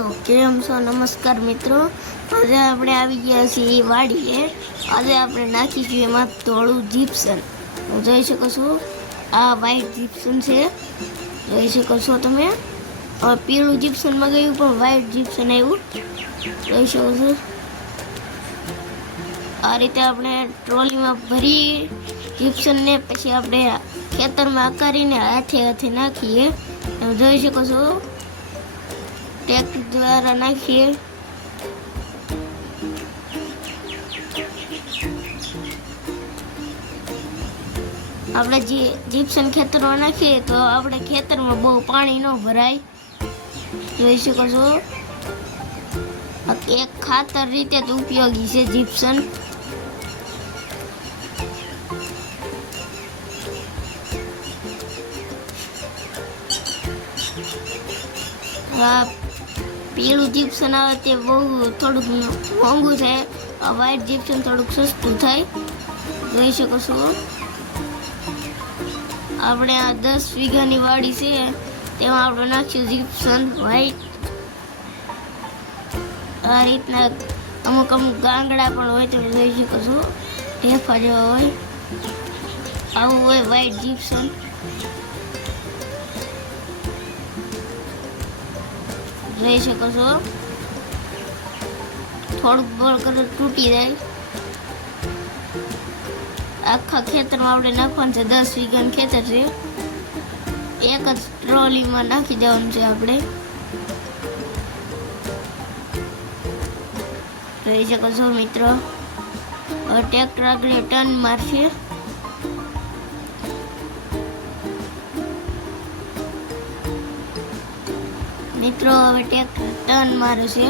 તો કેમ છો? નમસ્કાર મિત્રો, આજે આપણે આવી ગયા છીએ વાડીએ. આજે આપણે નાખીશું એમાં ધોળું જીપ્સમ. જોઈ શકો છો, આ વ્હાઈટ જીપ્સમ છે, જોઈ શકો છો તમે. પીળું જીપ્સમ મગાવ્યું પણ વ્હાઈટ જીપ્સમ આવ્યું, જોઈ શકો છો. આ રીતે આપણે ટ્રોલીમાં ભરી જીપ્સમને પછી આપણે ખેતરમાં આકારીને હાથે નાખીએ. જોઈ શકો છો, ટ્રેક્ટર દ્વારા નાખીએ. આપણે જે જીપ્સમ ખેતરમાં નાખીએ તો આપણે ખેતરમાં બહુ પાણી ન ભરાય. જોઈ શકો છો, એક ખાતર રીતે જ ઉપયોગી છે જીપ્સમ. પીળું જીપ્સમ આવે તે બહુ થોડુંક મોંઘું છે, વ્હાઈટ જીપ્સમ થોડુંક સસ્તું થાય. જોઈ શકો છો, આપણે આ 10 વીઘાની વાડી છે, તેમાં આપણે નાખ્યું જીપ્સમ વ્હાઈટ. આ રીતના અમુક ગાંગડા પણ હોય, તમે જોઈ શકો છો, ઢેફા જેવા હોય. આવું હોય વ્હાઈટ જીપ્સમ. જોઈ શકો છો, થોડુંક બોર કરે તૂટી જાય. આખા ખેતરમાં આપણે નાખવાનું છે, 10 વીઘાનું ખેતર છે. એક જ ટ્રોલીમાં નાખી દેવાનું છે આપણે. જોઈ શકો છો મિત્રો, ટ્રેક્ટર આગળ ટર્ન મારશે. મિત્રો હવે ટ્રેક્ટર ટર્ન મારે છે.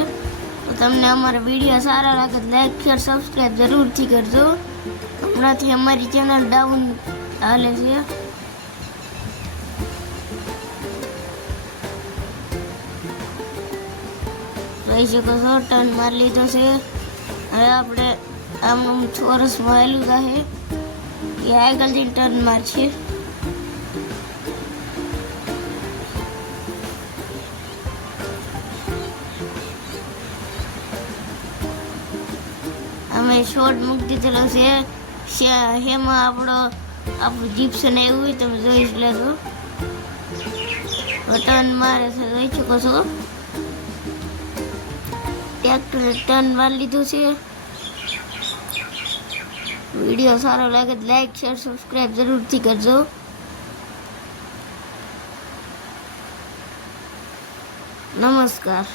તો તમને અમારા વિડીયો સારા લાગે તો લાઈક શેર સબસ્ક્રાઈબ જરૂરથી કરજો. હમણાંથી અમારી ચેનલ ડાઉન હાલે છે. જોઈ શકો છો, ટર્ન મારી લીધો છે. હવે આપણે આમ ચોરસમાં હેલું રહે એ આગળથી ટર્ન મારશે. અમે શોર્ટ મૂકી દીધેલો છે. એમાં આપણું જીપ્સમ એવું હોય, તમે જોઈ લેજો. ટર્ન મારે છે, જોઈ શકો છો. ટ્રેક્ટર ટર્ન મારી લીધું છે. વિડીયો સારો લાગે તો લાઈક શેર સબસ્ક્રાઈબ જરૂરથી કરજો. નમસ્કાર.